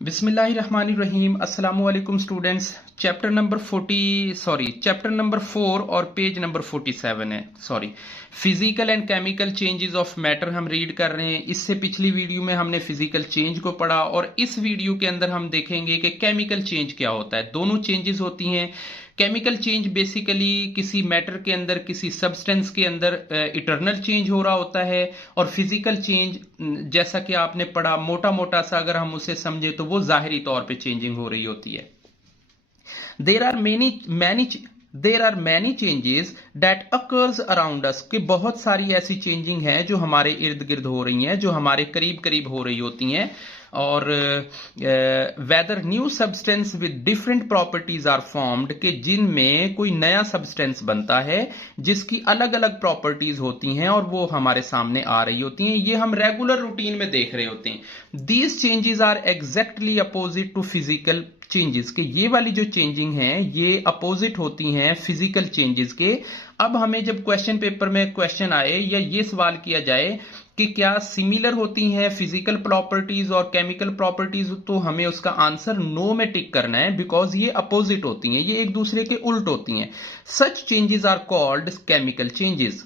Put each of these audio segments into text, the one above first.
बिस्मिल्लाहिर्रहमानिर्रहीम। अस्सलाम वालेकुम स्टूडेंट्स। चैप्टर नंबर 4 और पेज नंबर 47 है। Physical and chemical changes of matter हम रीड कर रहे हैं। इससे पिछली वीडियो में हमने फिजिकल चेंज को पढ़ा और इस वीडियो के अंदर हम देखेंगे कि केमिकल चेंज क्या होता है। दोनों चेंजेस होती हैं। केमिकल चेंज बेसिकली किसी मैटर के अंदर, किसी सब्सटेंस के अंदर इटर्नल चेंज हो रहा होता है, और फिजिकल चेंज जैसा कि आपने पढ़ा, मोटा मोटा सा अगर हम उसे समझे तो वो जाहिरी तौर पे चेंजिंग हो रही होती है। There are many changes that occurs around us, कि बहुत सारी ऐसी चेंजिंग है जो हमारे इर्द गिर्द हो रही हैं, जो हमारे करीब करीब हो रही होती हैं। और whether new substance with different properties are formed, के जिनमें कोई नया सब्सटेंस बनता है जिसकी अलग अलग प्रॉपर्टीज होती हैं और वो हमारे सामने आ रही होती हैं। ये हम रेगुलर रूटीन में देख रहे होते हैं। These changes are exactly opposite to physical changes, के ये वाली जो चेंजिंग है ये अपोजिट होती हैं फिजिकल चेंजेस के। अब हमें जब क्वेश्चन पेपर में क्वेश्चन आए या ये सवाल किया जाए कि क्या सिमिलर होती हैं फिजिकल प्रॉपर्टीज और केमिकल प्रॉपर्टीज, तो हमें उसका आंसर नो में टिक करना है, बिकॉज ये अपोजिट होती हैं, ये एक दूसरे के उल्ट होती हैं। Such changes are called chemical changes.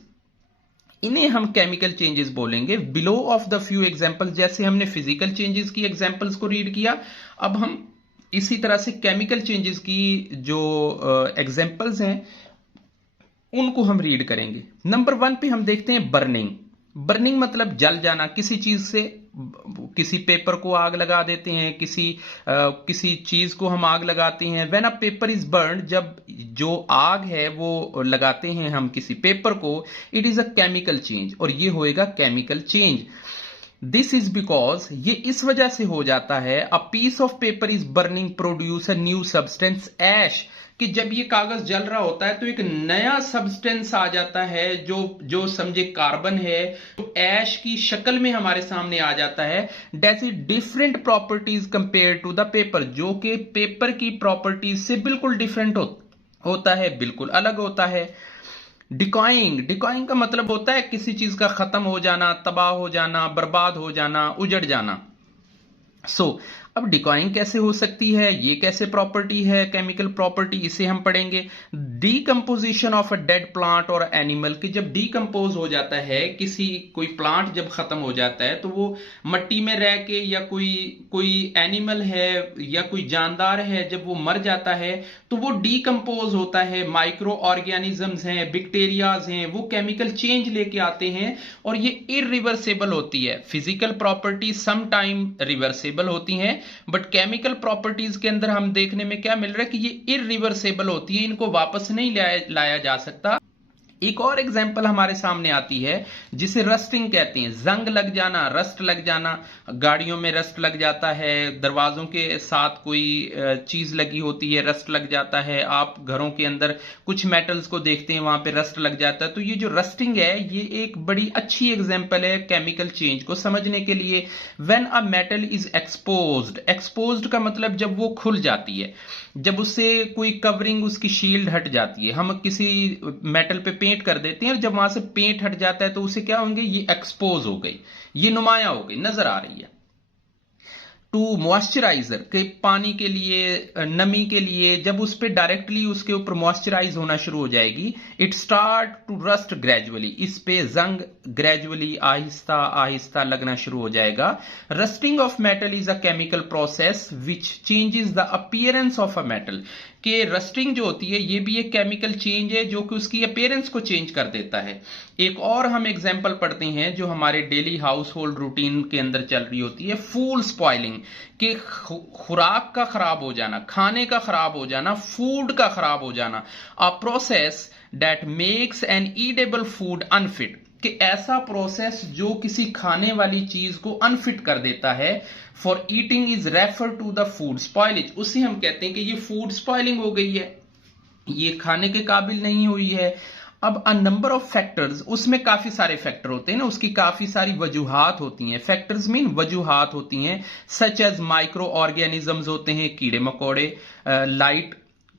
इन्हें हम केमिकल चेंजेस बोलेंगे। Below of the few examples, जैसे हमने फिजिकल चेंजेस की एग्जांपल्स को रीड किया, अब हम इसी तरह से केमिकल चेंजेस की जो एग्जांपल्स हैं उनको हम रीड करेंगे। नंबर 1 पे हम देखते हैं बर्निंग। बर्निंग मतलब जल जाना किसी चीज से। किसी पेपर को आग लगा देते हैं, किसी चीज को हम आग लगाते हैं। When a paper is burned, जब जो आग है वो लगाते हैं हम किसी पेपर को, it is a chemical change, और ये होएगा chemical change. This is because, ये इस वजह से हो जाता है, a piece of paper is burning produce a new substance ash, कि जब ये कागज जल रहा होता है तो एक नया सब्सटेंस आ जाता है जो समझे कार्बन है, तो ऐश की शक्ल में हमारे सामने आ जाता है। That is different properties compare to the paper, जो कि पेपर की प्रॉपर्टीज से बिल्कुल डिफरेंट होता है, बिल्कुल अलग होता है। डिकॉइंग का मतलब होता है किसी चीज का खत्म हो जाना, तबाह हो जाना, बर्बाद हो जाना, उजड़ जाना। अब डिकॉइंग कैसे हो सकती है, ये कैसे प्रॉपर्टी है केमिकल प्रॉपर्टी, इसे हम पढ़ेंगे। Decomposition of a dead plant और एनिमल, कि जब डीकंपोज हो जाता है कोई प्लांट जब खत्म हो जाता है तो वो मट्टी में रह के, या कोई एनिमल है या कोई जानदार है, जब वो मर जाता है तो वो डीकंपोज होता है। माइक्रो ऑर्गेनिजम्स हैं, बैक्टीरियाज हैं, वो केमिकल चेंज लेके आते हैं और ये इरिवर्सिबल होती है। Physical property some time reversible होती हैं, बट केमिकल प्रॉपर्टीज के अंदर हम देखने में क्या मिल रहा है कि ये इरिवर्सिबल होती है, इनको वापस नहीं लाया जा सकता। एक और एग्जांपल हमारे सामने आती है जिसे रस्टिंग कहते हैं। जंग लग जाना, रस्ट लग जाना। गाड़ियों में रस्ट लग जाता है, दरवाजों के साथ कोई चीज लगी होती है, रस्ट लग जाता है। आप घरों के अंदर कुछ मेटल्स को देखते हैं, वहां पे रस्ट लग जाता है। तो ये जो रस्टिंग है ये एक बड़ी अच्छी एग्जांपल है केमिकल चेंज को समझने के लिए। When a metal is exposed का मतलब जब वो खुल जाती है, जब उससे कोई कवरिंग, उसकी शील्ड हट जाती है। हम किसी मेटल पे पेंट कर देते हैं और जब वहां से पेंट हट जाता है तो उसे क्या होंगे, ये एक्सपोज हो गई, ये नुमाया हो गई, नजर आ रही है। टू मॉइस्चराइजर, के पानी के लिए, नमी के लिए, जब उस पर डायरेक्टली उसके ऊपर मॉइस्चराइज होना शुरू हो जाएगी, it start to rust gradually, इस पे जंग ग्रेजुअली आहिस्ता आहिस्ता लगना शुरू हो जाएगा। Rusting of metal is a chemical process which changes the appearance of a metal, कि रस्टिंग जो होती है ये भी एक केमिकल चेंज है जो कि उसकी अपीयरेंस को चेंज कर देता है। एक और हम एग्जांपल पढ़ते हैं जो हमारे डेली हाउस होल्ड रूटीन के अंदर चल रही होती है, फूड स्पॉइलिंग, कि खुराक का खराब हो जाना, खाने का खराब हो जाना, फूड का खराब हो जाना। A process that makes an eatable food unfit, कि ऐसा प्रोसेस जो किसी खाने वाली चीज को अनफिट कर देता है for eating is refer to the food spoilage. उसे हम कहते हैं कि ये फूड स्पॉइलिंग हो गई है, ये खाने के काबिल नहीं हुई है। अब अ नंबर ऑफ फैक्टर्स, उसमें काफी सारे फैक्टर होते हैं ना, उसकी काफी सारी वजूहात होती हैं। फैक्टर्स मीन वजूहात होती हैं, सच एज माइक्रो ऑर्गेनिजम्स होते हैं, कीड़े मकोड़े। लाइट,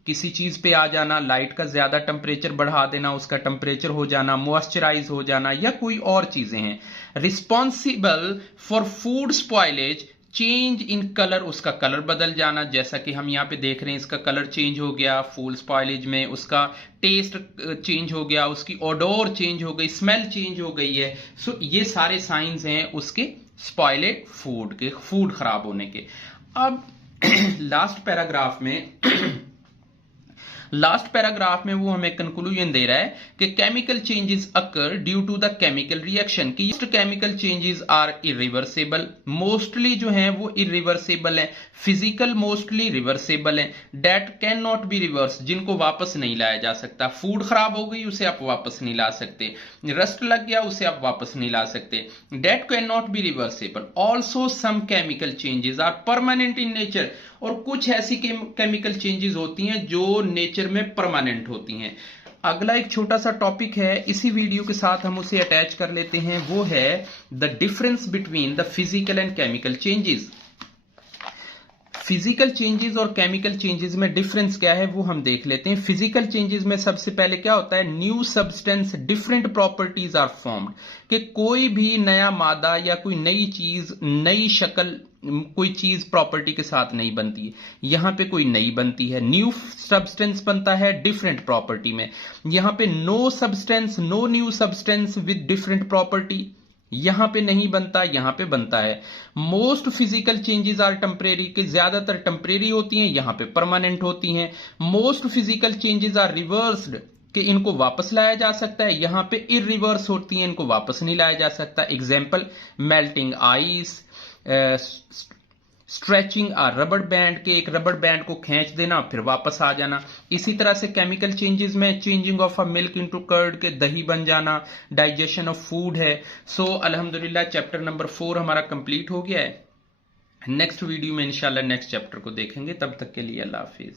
किसी चीज पे आ जाना, लाइट का ज्यादा टेम्परेचर बढ़ा देना, उसका टेम्परेचर हो जाना, मॉइस्चराइज हो जाना, या कोई और चीजें हैं। Responsible for food spoilage change in colour, उसका कलर बदल जाना, जैसा कि हम यहाँ पे देख रहे हैं इसका कलर चेंज हो गया फूल स्पॉइलेज में, उसका टेस्ट चेंज हो गया, उसकी ओडोर चेंज हो गई, स्मेल चेंज हो गई है। सो ये सारे साइंस हैं उसके स्पॉइलेड फूड के, फूड खराब होने के। अब लास्ट पैराग्राफ में वो हमें कंक्लूजन दे रहा है कि chemical changes occur due to the chemical reaction, कि chemical changes are irreversible, mostly जो हैं वो इरिवर्सिबल हैं, फिजिकल मोस्टली रिवर्सिबल हैं, that can not be reverse, जिनको वापस नहीं लाया जा सकता। फूड खराब हो गई उसे आप वापस नहीं ला सकते, रस्ट लग गया उसे आप वापस नहीं ला सकते, that can not be reversible. Also some chemical changes are permanent in nature, और कुछ ऐसी केमिकल चेंजेस होती हैं जो नेचर में परमानेंट होती हैं। अगला एक छोटा सा टॉपिक है, इसी वीडियो के साथ हम उसे अटैच कर लेते हैं, वो है the difference between the physical and chemical changes. Physical changes और केमिकल चेंजेस में डिफरेंस क्या है वो हम देख लेते हैं। फिजिकल चेंजेस में सबसे पहले क्या होता है, new substance different properties are formed, कि कोई भी नया मादा या कोई नई चीज, नई शक्ल, कोई चीज प्रॉपर्टी के साथ नहीं बनती है, यहां पे कोई नई बनती है। न्यू सब्सटेंस बनता है डिफरेंट प्रॉपर्टी में, यहां पे no substance, no new substance with different property, यहां पे नहीं बनता, यहां पे बनता है। Most physical changes are temporary, के ज्यादातर टेम्परेरी होती हैं, यहां पे परमानेंट होती हैं। Most physical changes are reversed, कि इनको वापस लाया जा सकता है, यहां पे इरिवर्स होती हैं, इनको वापस नहीं लाया जा सकता। Example melting ice, stretching rubber band, के एक रबर बैंड को खींच देना फिर वापस आ जाना। इसी तरह से केमिकल चेंजेस में changing of a milk into curd, के दही बन जाना, डाइजेशन ऑफ फूड है। सो अल्हम्दुलिल्लाह चैप्टर नंबर 4 हमारा कंप्लीट हो गया है। नेक्स्ट वीडियो में इंशाल्लाह नेक्स्ट चैप्टर को देखेंगे, तब तक के लिए अल्लाह हाफिज।